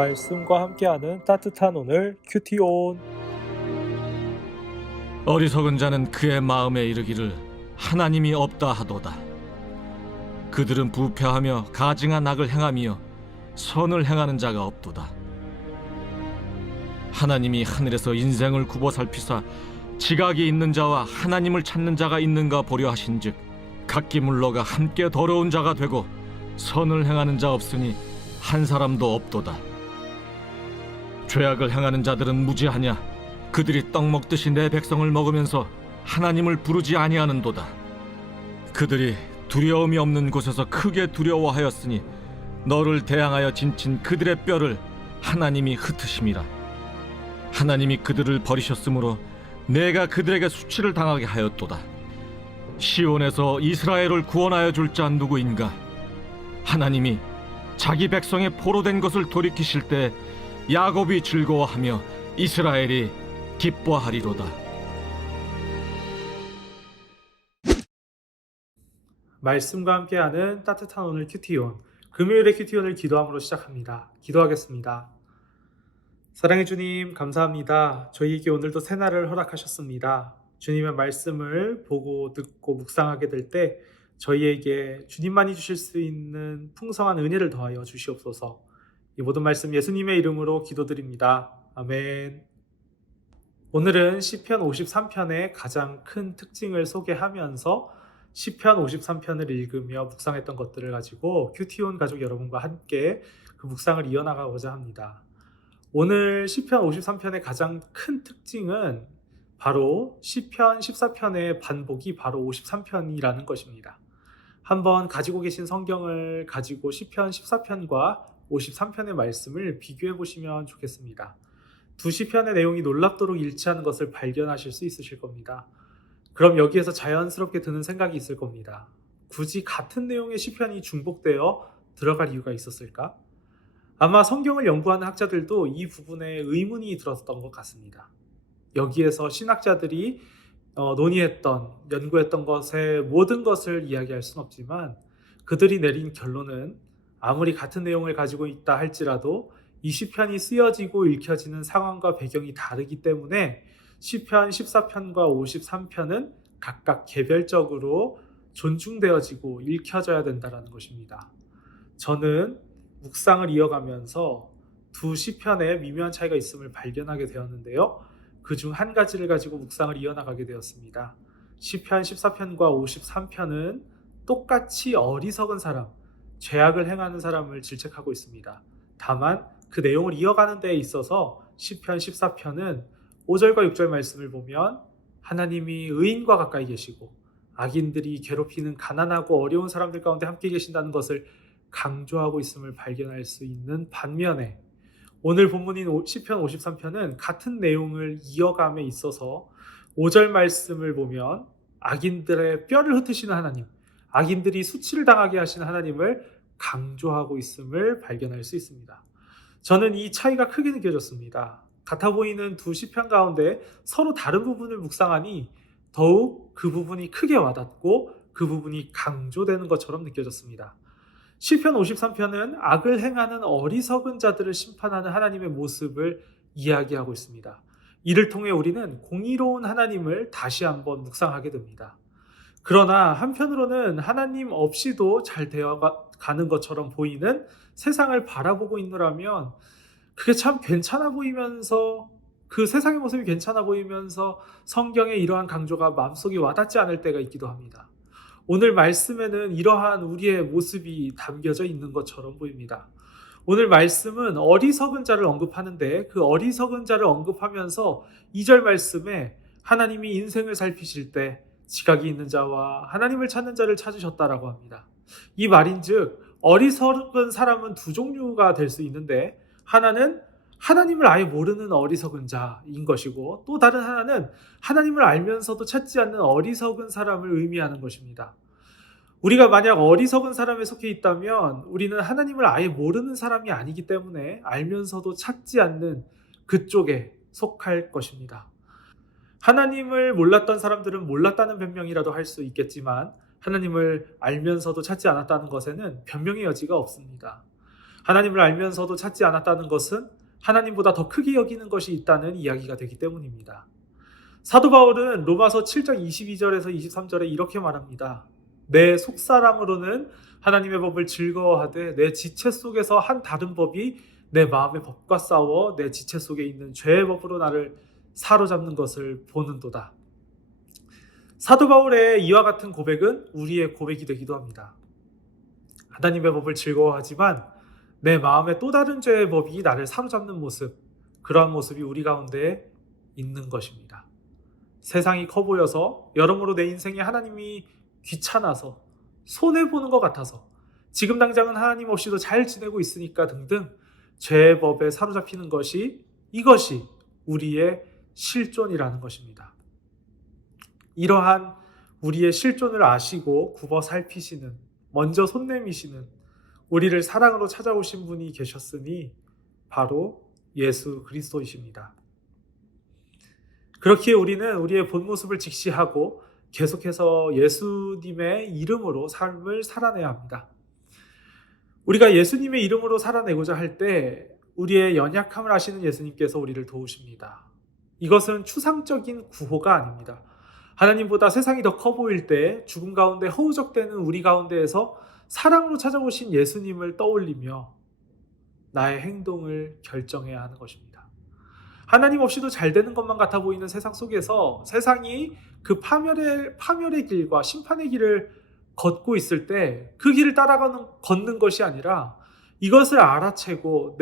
말씀과 함께하는 따뜻한 오늘 큐티온. 어리석은 자는 그의 마음에 이르기를 하나님이 없다 하도다. 그들은 부패하며 가증한 악을 행하며 선을 행하는 자가 없도다. 하나님이 하늘에서 인생을 굽어 살피사 지각이 있는 자와 하나님을 찾는 자가 있는가 보려 하신즉 각기 물러가 함께 더러운 자가 되고 선을 행하는 자 없으니 한 사람도 없도다. 죄악을 행하는 자들은 무지하냐? 그들이 떡 먹듯이 내 백성을 먹으면서 하나님을 부르지 아니하는도다. 그들이 두려움이 없는 곳에서 크게 두려워하였으니 너를 대항하여 진친 그들의 뼈를 하나님이 흩으심이라. 하나님이 그들을 버리셨으므로 내가 그들에게 수치를 당하게 하였도다. 시온에서 이스라엘을 구원하여 줄 자 누구인가? 하나님이 자기 백성의 포로된 것을 돌이키실 때 야곱이 즐거워하며 이스라엘이 기뻐하리로다. 말씀과 함께하는 따뜻한 오늘 큐티온. 금요일의 큐티온을 기도함으로 시작합니다. 기도하겠습니다. 사랑의 주님, 감사합니다. 저희에게 오늘도 새날을 허락하셨습니다. 주님의 말씀을 보고 듣고 묵상하게 될 때 저희에게 주님만이 주실 수 있는 풍성한 은혜를 더하여 주시옵소서. 이 모든 말씀 예수님의 이름으로 기도드립니다. 아멘. 오늘은 시편 53편의 가장 큰 특징을 소개하면서 시편 53편을 읽으며 묵상했던 것들을 가지고 큐티온 가족 여러분과 함께 그 묵상을 이어나가고자 합니다. 오늘 시편 53편의 가장 큰 특징은 바로 시편 14편의 반복이 바로 53편이라는 것입니다. 한번 가지고 계신 성경을 가지고 시편 14편과 53편의 말씀을 비교해 보시면 좋겠습니다. 두 시편의 내용이 놀랍도록 일치하는 것을 발견하실 수 있으실 겁니다. 그럼 여기에서 자연스럽게 드는 생각이 있을 겁니다. 굳이 같은 내용의 시편이 중복되어 들어갈 이유가 있었을까? 아마 성경을 연구하는 학자들도 이 부분에 의문이 들었던 것 같습니다. 여기에서 신학자들이 논의했던, 연구했던 것의 모든 것을 이야기할 수는 없지만 그들이 내린 결론은 아무리 같은 내용을 가지고 있다 할지라도 이 시편이 쓰여지고 읽혀지는 상황과 배경이 다르기 때문에 시편 14편과 53편은 각각 개별적으로 존중되어지고 읽혀져야 된다는 것입니다. 저는 묵상을 이어가면서 두 시편에 미묘한 차이가 있음을 발견하게 되었는데요. 그중 한 가지를 가지고 묵상을 이어나가게 되었습니다. 시편 14편과 53편은 똑같이 어리석은 사람, 죄악을 행하는 사람을 질책하고 있습니다. 다만 그 내용을 이어가는 데 있어서 시편 14편은 5절과 6절 말씀을 보면 하나님이 의인과 가까이 계시고 악인들이 괴롭히는 가난하고 어려운 사람들 가운데 함께 계신다는 것을 강조하고 있음을 발견할 수 있는 반면에 오늘 본문인 시편 53편은 같은 내용을 이어감에 있어서 5절 말씀을 보면 악인들의 뼈를 흩으시는 하나님, 악인들이 수치를 당하게 하시는 하나님을 강조하고 있음을 발견할 수 있습니다. 저는 이 차이가 크게 느껴졌습니다. 같아 보이는 두 시편 가운데 서로 다른 부분을 묵상하니 더욱 그 부분이 크게 와닿고 그 부분이 강조되는 것처럼 느껴졌습니다. 시편 53편은 악을 행하는 어리석은 자들을 심판하는 하나님의 모습을 이야기하고 있습니다. 이를 통해 우리는 공의로운 하나님을 다시 한번 묵상하게 됩니다. 그러나 한편으로는 하나님 없이도 잘 되어가는 것처럼 보이는 세상을 바라보고 있노라면 그게 참 괜찮아 보이면서 그 세상의 모습이 괜찮아 보이면서 성경의 이러한 강조가 마음속에 와닿지 않을 때가 있기도 합니다. 오늘 말씀에는 이러한 우리의 모습이 담겨져 있는 것처럼 보입니다. 오늘 말씀은 어리석은 자를 언급하는데 그 어리석은 자를 언급하면서 2절 말씀에 하나님이 인생을 살피실 때 지각이 있는 자와 하나님을 찾는 자를 찾으셨다라고 합니다. 이 말인즉 어리석은 사람은 두 종류가 될 수 있는데 하나는 하나님을 아예 모르는 어리석은 자인 것이고 또 다른 하나는 하나님을 알면서도 찾지 않는 어리석은 사람을 의미하는 것입니다. 우리가 만약 어리석은 사람에 속해 있다면 우리는 하나님을 아예 모르는 사람이 아니기 때문에 알면서도 찾지 않는 그쪽에 속할 것입니다. 하나님을 몰랐던 사람들은 몰랐다는 변명이라도 할 수 있겠지만 하나님을 알면서도 찾지 않았다는 것에는 변명의 여지가 없습니다. 하나님을 알면서도 찾지 않았다는 것은 하나님보다 더 크게 여기는 것이 있다는 이야기가 되기 때문입니다. 사도 바울은 로마서 7장 22절에서 23절에 이렇게 말합니다. 내 속사람으로는 하나님의 법을 즐거워하되 내 지체 속에서 한 다른 법이 내 마음의 법과 싸워 내 지체 속에 있는 죄의 법으로 나를 사로잡는 것을 보는도다. 사도 바울의 이와 같은 고백은 우리의 고백이 되기도 합니다. 하나님의 법을 즐거워하지만 내 마음에 또 다른 죄의 법이 나를 사로잡는 모습, 그러한 모습이 우리 가운데 있는 것입니다. 세상이 커 보여서 여러모로 내 인생에 하나님이 귀찮아서 손해보는 것 같아서 지금 당장은 하나님 없이도 잘 지내고 있으니까 등등 죄의 법에 사로잡히는 이것이 우리의 실존이라는 것입니다. 이러한 우리의 실존을 아시고 굽어 살피시는, 먼저 손 내미시는 우리를 사랑으로 찾아오신 분이 계셨으니 바로 예수 그리스도이십니다. 그렇기에 우리는 우리의 본 모습을 직시하고 계속해서 예수님의 이름으로 삶을 살아내야 합니다. 우리가 예수님의 이름으로 살아내고자 할 때 우리의 연약함을 아시는 예수님께서 우리를 도우십니다. 이것은 추상적인 구호가 아닙니다. 하나님보다 세상이 더 커 보일 때 죽음 가운데 허우적대는 우리 가운데에서 사랑으로 찾아오신 예수님을 떠올리며 나의 행동을 결정해야 하는 것입니다. 하나님 없이도 잘 되는 것만 같아 보이는 세상 속에서 세상이 그 파멸의 길과 심판의 길을 걷고 있을 때 그 길을 걷는 것이 아니라 이것을 알아채고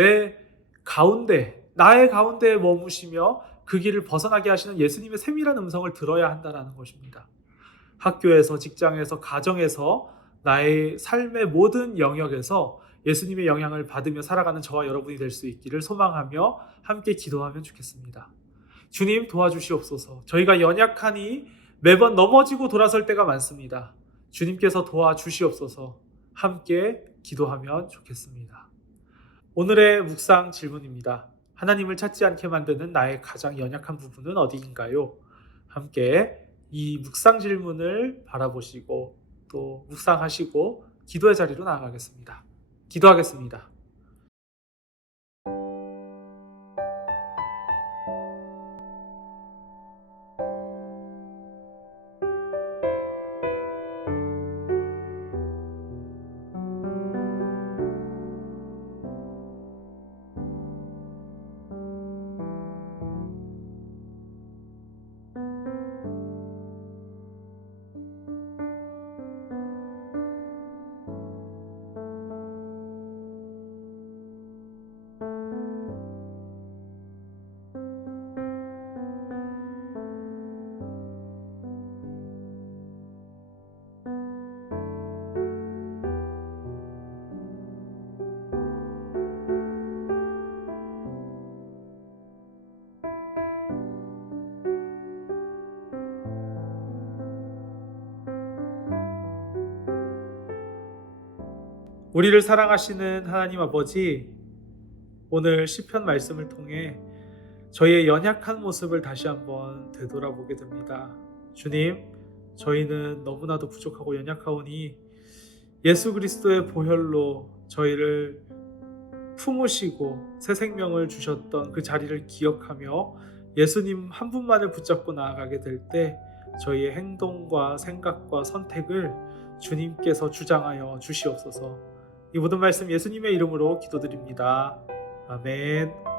나의 가운데에 머무시며 그 길을 벗어나게 하시는 예수님의 세밀한 음성을 들어야 한다는 것입니다. 학교에서, 직장에서, 가정에서, 나의 삶의 모든 영역에서 예수님의 영향을 받으며 살아가는 저와 여러분이 될 수 있기를 소망하며 함께 기도하면 좋겠습니다. 주님 도와주시옵소서. 저희가 연약하니 매번 넘어지고 돌아설 때가 많습니다. 주님께서 도와주시옵소서. 함께 기도하면 좋겠습니다. 오늘의 묵상 질문입니다. 하나님을 찾지 않게 만드는 나의 가장 연약한 부분은 어디인가요? 함께 이 묵상 질문을 바라보시고 또 묵상하시고 기도의 자리로 나아가겠습니다. 기도하겠습니다. 우리를 사랑하시는 하나님 아버지, 오늘 시편 말씀을 통해 저희의 연약한 모습을 다시 한번 되돌아보게 됩니다. 주님, 저희는 너무나도 부족하고 연약하오니 예수 그리스도의 보혈로 저희를 품으시고 새 생명을 주셨던 그 자리를 기억하며 예수님 한 분만을 붙잡고 나아가게 될 때 저희의 행동과 생각과 선택을 주님께서 주장하여 주시옵소서. 이 모든 말씀 예수님의 이름으로 기도드립니다. 아멘.